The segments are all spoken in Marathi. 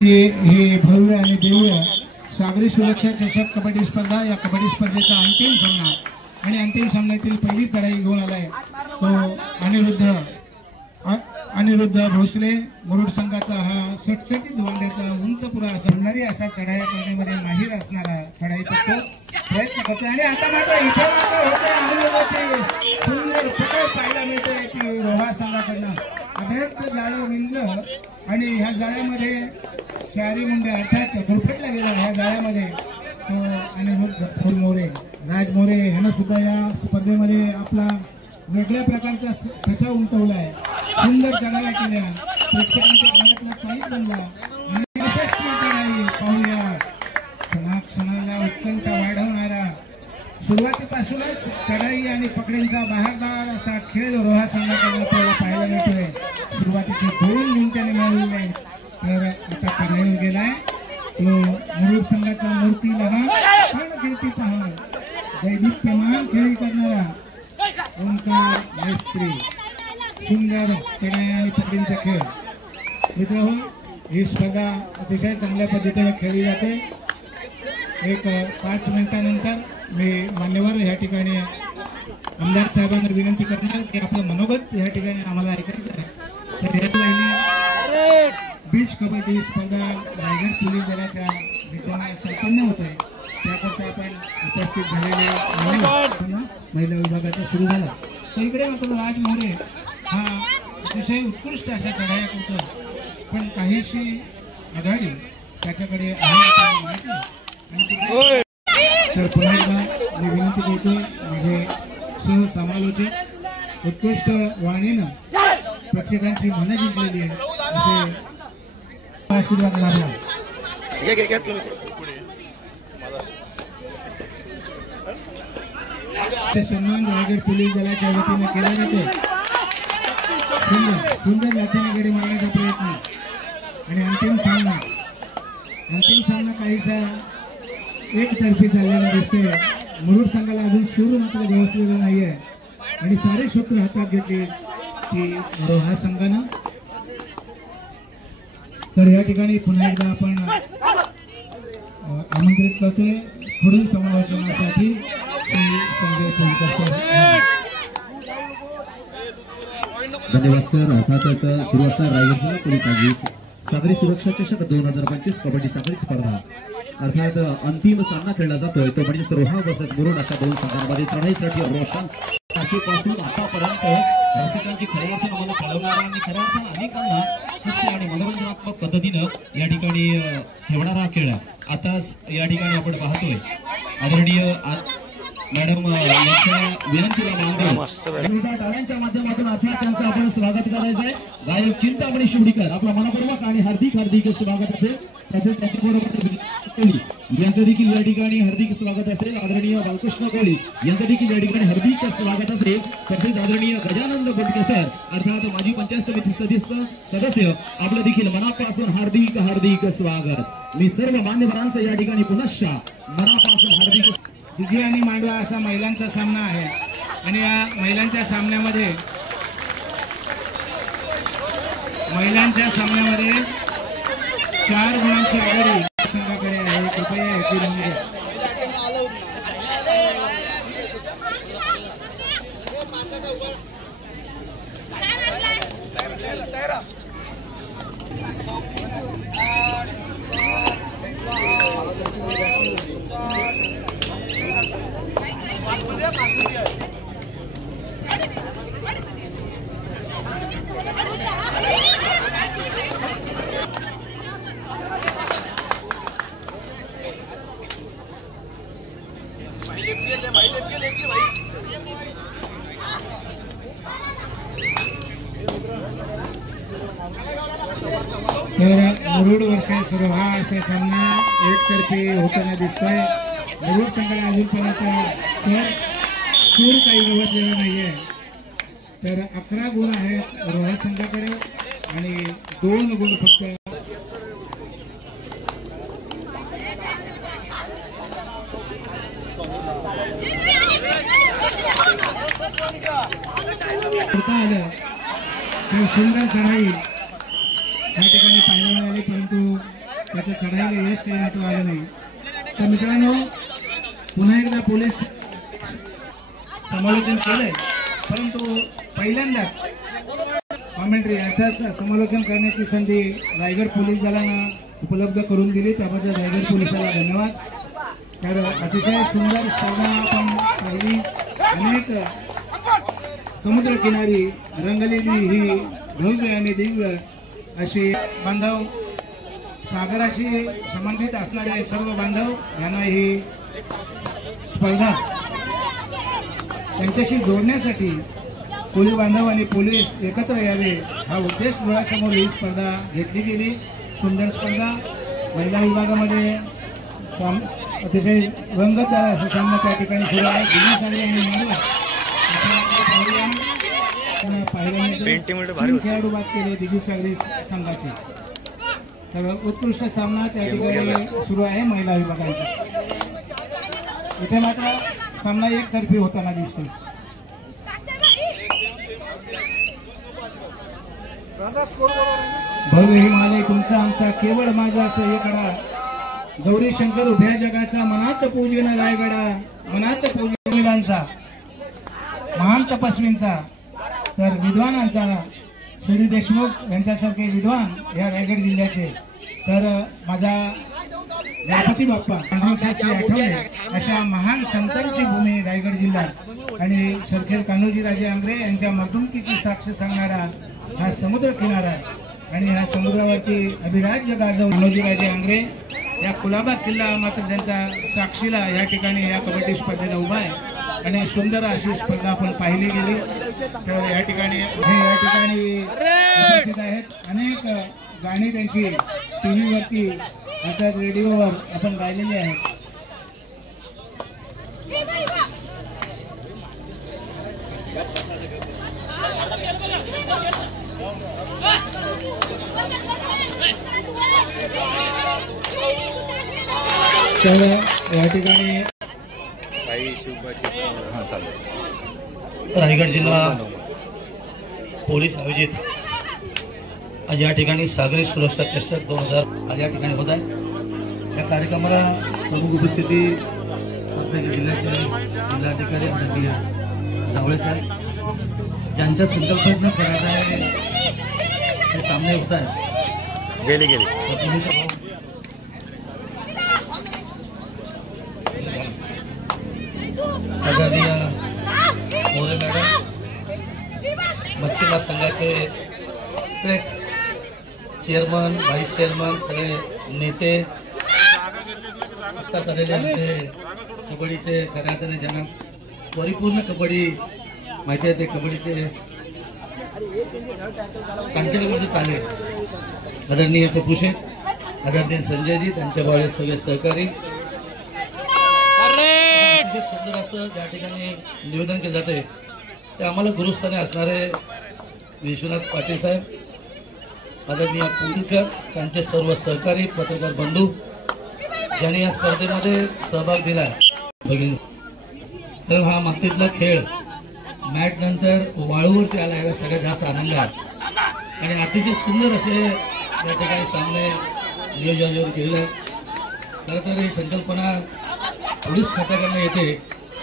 हे भव्य आणि दिव्य सागरी सुरक्षा चषक कबड्डी स्पर्धा, या कबड्डी स्पर्धेचा अंतिम सामना आणि अंतिम सामन्यातील पहिली चढाई घेऊन आलाय तो अनिरुद्ध भोसले मुरुड संघाचा हा सटसटीत वांड्याचा उंच पुरा असणारी अशा चढाया करण्यामध्ये माहीर असणारा चढाईपटू प्रयत्न करतोय आणि आता मात्र इथे मात्र होते अनिरुद्धाची सुंदर पकड पाहायला मिळते की रोहा संघाकडनं अभेद्य जाळं विणलं आणि ह्या जाळ्यामध्ये चारी मुंड्या अर्थात गुरफटला गेला ह्या जाळ्यामध्ये तो अनिरुद्ध फुलमोरे राज मोरे ह्यानं सुद्धा या स्पर्धेमध्ये आपला वेगळ्या प्रकारचा ठसा उमटवलाय, सुंदर चढाया केल्या, प्रेक्षकांच्या मनातला ताईत बनला आणि यशस्वी चढाई पाहूया. क्षणाक्षणाला उत्कंठ वाढवणारा सुरुवातीपासूनच चढाई आणि पकडींचा बहारदार असा खेळ रोहा संघाकडून आपल्याला पाहायला मिळतोय. सुरुवातीचे 2 मिनिटांनी मिळवले तर आता चढाईवर गेलाय तो मुरुड संघाचा मूर्ती लहान पण कीर्ती पहान दैदिप्यमान खेळ करणारा ओंकार मैत्री. सुंदर चढाया आणि पकडींचा खेळ. मित्रांनो, ही स्पर्धा अतिशय चांगल्या पद्धतीने खेळली जाते. एक 5 मिनिटांनंतर मी मान्यवर या ठिकाणी आमदार साहेबांना विनंती करणार की आपलं मनोगत या ठिकाणी आम्हाला ऐकायचं आहे. तर याच महिने बीच कबड्डी स्पर्धा रायगड पोलीस दलाच्या विद्यमानात संपन्न होत आहे. त्याकरता आपण उपस्थित झालेले महिला विभागाचा सुरू झाला. तर इकडे मात्र राज मोरे हा अतिशय उत्कृष्ट अशा चढाया करतो, पण काहीशी आघाडी त्याच्याकडे आहे. तर पुन्हा एकदा मी विनंती करतो माझे सहसमालोचक उत्कृष्ट वाणीनं प्रेक्षकांची मनं जिंकलेली आहे असे आशीर्वाद लाभला. सन्मान रायगड पोलीस दलाच्या वतीने केला जातो. सुंदर लाथेने गडी मारण्याचा प्रयत्न आणि अंतिम सामना काहीसा एकतर्फी चाललेला दिसतोय. मुरुड संघाला अजून शूर मात्र गवसलेलं नाहीये आणि सारे सूत्र हातात घेतले की रोहा संघानं. तर या ठिकाणी पुन्हा एकदा आपण आमंत्रित करतोय पुढील समालोचनासाठी संजय पुलकर. धन्यवाद सर. अर्थातच सुरू असणार रायगड जिल्हा पोलीस आयोजित सागरी सुरक्षा चषक 2025 कबड्डी सागरी स्पर्धा. अर्थात अंतिम सामना खेळला जातोय तो म्हणजे रोहा वर्सेस मुरुड अशा 2 संघांमध्ये चढाईसाठी रोशन तारखेपासून आतापर्यंत रसिकांची खऱ्या अर्थानं मला चालवणारा आणि खऱ्या अर्थानं अनेकांना हास्य आणि मनोरंजनात्मक पद्धतीनं या ठिकाणी ठेवणारा खेळ आताच या ठिकाणी आपण पाहतोय. आदरणीय मॅडम यांच्या विनंतीला मान टाळ्यांच्या माध्यमातून अर्थात त्यांचं आपण स्वागत करायचं आहे. गायक चिंतामणी शिवडीकर आपला मनपूर्वक आणि हार्दिक स्वागत असेल. तसेच त्यांच्याबरोबर यांचं देखील या ठिकाणी हार्दिक स्वागत असेल. आदरणीय बालकृष्ण कोळी यांचं देखील या ठिकाणी हार्दिक स्वागत असेल. तसेच आदरणीय गजानंद बोटके सर अर्थात माजी पंचायत समिती सदस्य आपलं देखील मनापासून हार्दिक स्वागत. मी सर्व मान्यवरांचं या ठिकाणी पुनश्च मनापासून हार्दिक. दिघी आणि मांडवा असा महिलांचा सामना आहे आणि या महिलांच्या सामन्यामध्ये 4 गुणांची आघाडी संघाकडे आहे. कृपया याची नोंद घ्या. तर मुरुड वर्सेस रोहा असा सामना एकतर्फी होताना दिसतोय. मुरुड संघाला अजूनपर्यंत सूर काही गवसलेला नाहीये. तर 11 गुण आहेत रोहा संघाकडे आणि 2 गुण फक्त आलं. सुंदर चढाई या ठिकाणी पाहायला मिळाली, परंतु त्याच्या चढाईला यश काही मात्र आलं नाही. तर मित्रांनो, पुन्हा एकदा पोलीस समालोचन केलंय, परंतु पहिल्यांदाच कॉमेंट्री अर्थात समालोचन करण्याची संधी रायगड पोलीस दलानं उपलब्ध करून दिली, त्याबद्दल रायगड पोलिसाला धन्यवाद. तर अतिशय सुंदर स्पर्धा आपण पाहिली. अनेक समुद्रकिनारी रंगलेली ही भव्य आणि दिव्य अशी बांधव, सागराशी संबंधित असणारे सर्व बांधव यांना ही स्पर्धा त्यांच्याशी जोडण्यासाठी कोळी बांधव आणि पोलीस एकत्र यावे हा उद्देश डोळ्यासमोर ही स्पर्धा घेतली गेली. सुंदर स्पर्धा. महिला विभागामध्ये अतिशय रंगतदार असा सामना त्या ठिकाणी सुरू आहे. खेळाडू बाद केले दिग्गी सागरी संघाचे. तर उत्कृष्ट सामना त्या ठिकाणी सुरू आहे महिला विभागांचा. इथे मात्र सामना एकतर्फी होताना दिसतोय. भव्य हिमालय तुमचा आमचा केवळ माझा असं एकडा, गौरी शंकर उभ्या जगाचा मनात पूजन रायगडा, मनात पूजनांचा महान तपस्वींचा. तर विद्वानांचा श्री देशमुख यांच्यासारखे विद्वान या रायगड जिल्ह्याचे. तर माझा गणपती बाप्पा आठवणे अशा महान संतांची भूमी रायगड जिल्हा आणि सरखेल कान्होजीराजे आंग्रे यांच्या मर्दुमकीची साक्ष सांगणारा हा समुद्र किनारा आणि ह्या समुद्रावरती अभिराज्य गाजव कान्होजीराजे आंग्रे या कुलाबा किल्ला मात्र त्यांच्या साक्षीला या ठिकाणी या कबड्डी स्पर्धेला उभा आहे आणि सुंदर अशी स्पर्धा आपण पाहिली गेली. तर या ठिकाणी उपस्थित आहेत. अनेक गाणी त्यांची टीव्ही वरती अर्थात रेडिओवर आपण गायलेली आहेत. तर या ठिकाणी रायगड जिल्हा पोलीस आयोजित आज या ठिकाणी सागरी सुरक्षा चषक 2000 आज या ठिकाणी होत आहे. या कार्यक्रमाला प्रमुख उपस्थिती आपल्या जिल्ह्याचे जिल्हाधिकारी आदरणीय जावळे साहेब, ज्यांच्या संकल्पनेतून करायचे हे सामने होत आहेत. पोलीस आदरणीय मोरे मॅडम, मच्छीमार संघाचे सगळेच चेअरमन, व्हाईस चेअरमन, सगळे नेते, आत्ताच आलेले आमचे कबड्डीचे खऱ्या अर्थाने ज्यांना परिपूर्ण कबड्डी माहिती आहे ते कबड्डीचे संचालकमध्ये चालले आदरणीय पपुशेठ, आदरणीय संजयजी, त्यांच्या भावे सगळे सहकारी. सुंदर असं ज्या ठिकाणी निवेदन केलं जाते ते आम्हाला गुरुस्थानी असणारे विश्वनाथ पाटील साहेब, आदरणीय पुणकर, त्यांचे सर्व सहकारी पत्रकार बंधू ज्यांनी या स्पर्धेमध्ये सहभाग दिला. तर हा मातीतला खेळ मॅच नंतर वाळूवरती आला यावेळेस सगळ्यात जास्त आनंद आहे आणि अतिशय सुंदर असे या ठिकाणी सामने नियोजनावर केलेलं आहे. खरं तर ही संकल्पना पोलीस खात्याकडनं येते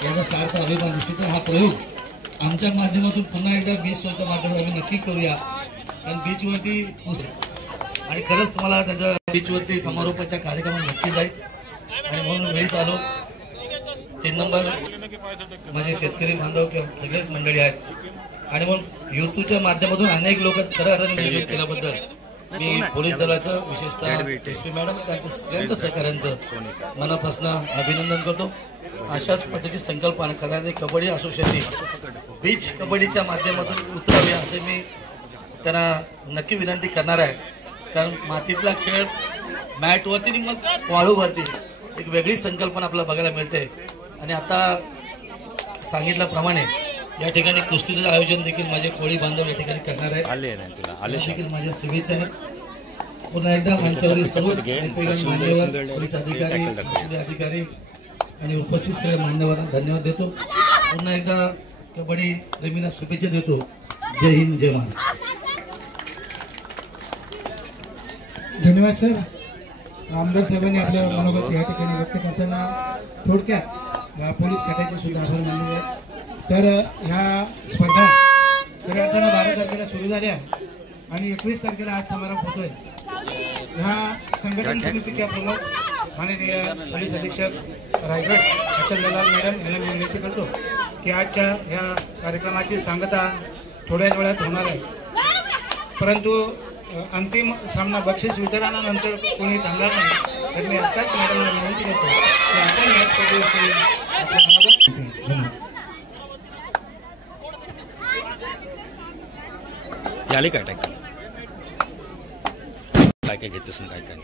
याचा सार्थ अभिमान निश्चित. हा प्रयोग आमच्या माध्यमातून पुन्हा एकदा बीच शोच्या माध्यमातून आम्ही नक्की करूया, कारण बीचवरती आणि खरंच तुम्हाला त्याच्या बीचवरती समारोपाच्या कार्यक्रमात नक्की जाईल. आणि म्हणून वेळीच आलो. 3 नंबर माझे शेतकरी बांधव किंवा सगळेच मंडळी आहेत आणि म्हणून युट्यूबच्या माध्यमातून अनेक लोक खऱ्या अर्थाने नियोजन केल्याबद्दल मी पोलीस दलाचं विशेषतः एसपी मॅडम त्यांच्या सगळ्यांचं सहकार्यांचं मनापासून अभिनंदन करतो. अशाच पद्धतीची संकल्पना करणारे कबड्डी असोसिएशन बीच कबड्डीच्या माध्यमातून उतरावे असे मी त्यांना नक्की विनंती करणार आहे. कारण मातीतला खेळ मॅटवरती आणि मग वाळूवरती एक वेगळी संकल्पना आपल्याला बघायला मिळते. आणि आता सांगितल्याप्रमाणे या ठिकाणी कुस्तीचं आयोजन देखील माझे कोळी बांधव या ठिकाणी करणार आहेत. देखील माझ्या शुभेच्छा आहेत. पुन्हा एकदा मंचावरील सर्व मान्यवर, पोलीस अधिकारी, अधिकारी आणि उपस्थित सगळ्या मान्यवरांना धन्यवाद देतो. पुन्हा एकदा कबड्डी प्रेमींना शुभेच्छा देतो. जय हिंद, जय महाराष्ट्र. धन्यवाद सर. आमदार साहेबांनी आपल्या मनोगत या ठिकाणी व्यक्त करताना थोडक्यात पोलीस खात्याचे सुद्धा आभार मानले आहे। तर ह्या स्पर्धा खऱ्या अर्थानं 12 तारखेला सुरू झाल्या आणि 21 तारखेला आज समारोप होतोय। ह्या संघटन समितीच्या प्रमुख माननीय पोलीस अधीक्षक रायगड अचल दलाल मॅडम यांना मी विनंती करतो की आजच्या ह्या कार्यक्रमाची सांगता थोड्याच वेळात होणार आहे, परंतु अंतिम सामना बक्षीस वितरणानंतर कोणी थांबणार नाही। तर मी आत्ताच मॅडमला विनंती करतो की आपण या स्पर्धेविषयी याले काय टाक काय काय घेतस काय काय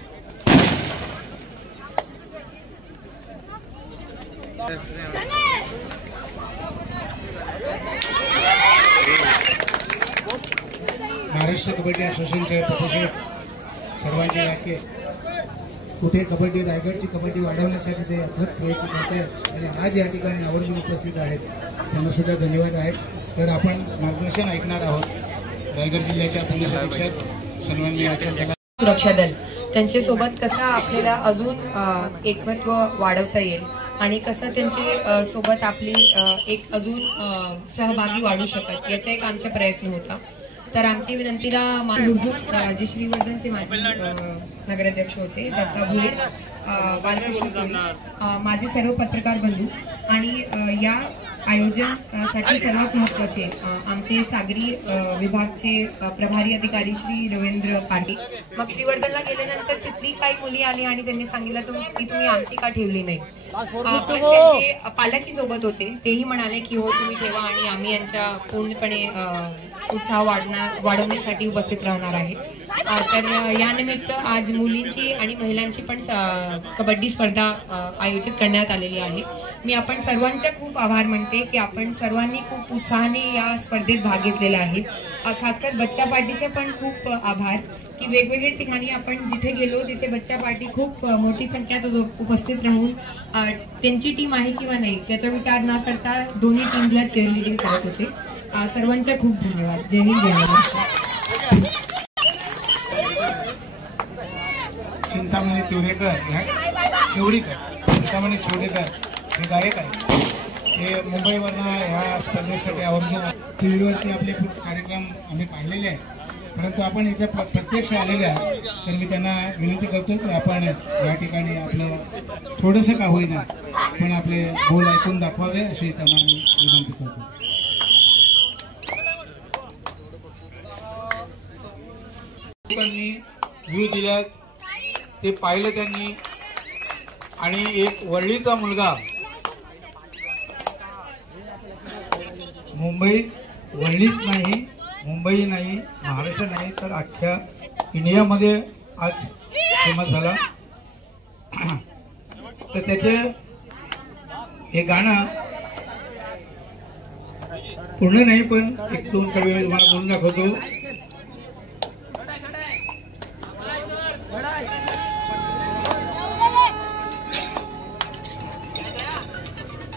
महाराष्ट्र कबड्डी असोसिएशनचे प्रोफेसर सर्वांचे लाडके कुठे कबड्डी रायगडची कबड्डी वाढवण्यासाठी ते अथक प्रयत्न करत आहेत आणि आज या ठिकाणी आवर्जून उपस्थित आहेत, त्यांना सुद्धा धन्यवाद आहेत। तर आपण मार्गदर्शन ऐकणार आहोत रायगड जिल्ह्याच्या पोलीस अधीक्षक सन्माननीय अचल दलाल सुरक्षा दल त्यांच्यासोबत कसं आपल्याला अजून एकत्व वाढवता येईल आणि कसं त्यांचे सोबत आपली एक अजून सहभागी वाढू शकत याचा एक आमचा प्रयत्न होता। तर आमची विनंतीला मूलभूत जे श्रीवर्धनचे माजी नगराध्यक्ष होते दत्ता भुळे, बालकृष्ण कोळी, माझे सर्व पत्रकार बंधू आणि या आयोजनासाठी सर्वात महत्त्वाचे आमचे सागरी विभागचे प्रभारी अधिकारी श्री रवींद्र पाटील। मग श्रीवर्धनला गेल्यानंतर तिथली काही मुली आली आणि त्यांनी सांगितलं की तुम्ही आमची का ठेवली नाही। प्लस त्यांचे पालकही सोबत होते, तेही म्हणाले की हो तुम्ही ठेवा आणि आम्ही यांच्या पूर्णपणे उत्साह वाढवण्यासाठी उपस्थित राहणार आहे। तर या निमित्त आज मुलींची आणि महिलांची पण कबड्डी स्पर्धा आयोजित करण्यात आलेली आहे। मी आपण सर्वांचे खूप आभार मानते की आपण सर्वांनी खूप उत्साहाने या स्पर्धेत भाग घेतलेला आहे। खासकर बच्चा पार्टीचे पण खूप आभार की वेगवेगळ्या ठिकाणी आपण जिथे गेलो तिथे बच्चा पार्टी खूप मोठी संख्येत उपस्थित राहून त्यांची टीम आहे किंवा नाही त्याचा विचार न करता दोन्ही टीमला चेअरलीडिंग करत होते। सर्वांचे खूप धन्यवाद। जय हिंद जय महाराष्ट्र। चिंतामणी तिवरेकर चिंतामणी शिवडेकर हे गायक आहेत, हे मुंबईवरनं ह्या स्पर्धेसाठी आवर्जून टीव्हीवरती आपले कार्यक्रम आम्ही पाहिलेले आहेत, परंतु आपण इथे प्रत्यक्ष आलेले आहोत। तर मी त्यांना विनंती करतो की आपण या ठिकाणी आपलं थोडंसं का होईना पण आपले बोल ऐकून दाखवावे अशी त्यांना मी विनंती करतो। त्यांनी व्ह्यू दिल्यात ते पाहिलं त्यांनी आणि एक वरळीचा मुलगा मुंबई वरळीच नाही, मुंबई नाही, महाराष्ट्र नाही तर अख्ख्या इंडियामध्ये आज फेमस झाला। तर त्याचे हे गाणं पूर्ण नाही पण 1-2 कडवे तुम्हाला बोलून दाखवतो।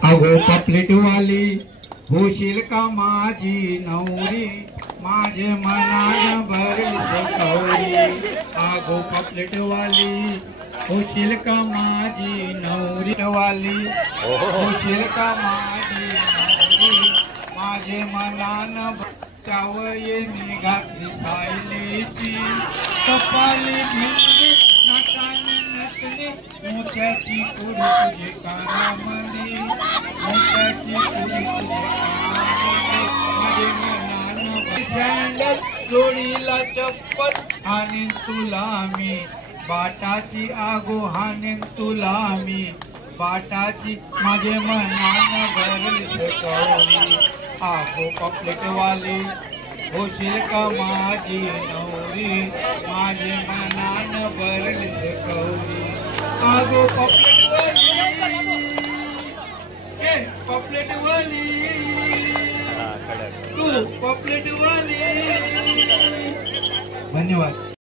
अगो पापलेटवाली होशील का माझी नवरी, माझे मनान भरली सकौरी। अगो पापलेटवाली होशील का माझी नवरी वाली, होशील का माझी नवरी, माझे मनान त्यावये मी घातली सायलेची, कपाली भिंगी नाकाने नतली, मोत्याची कुडी तुझे कानामध्ये, मोत्याची कुडी तुझे कानामध्ये, माझे मनान सँडल जोडीला चप्पल हाणेन तुला मी, बाटाची आगो हाणेन तुला मी, बाटाची माझे मनान भरली सकौरी। आगो पापलेटवाली होशील का माझी नवरी, माझे मनान भरली सकौरी। आगो पापलेटवाली पापलेटवाली तू पापलेटवाली। धन्यवाद।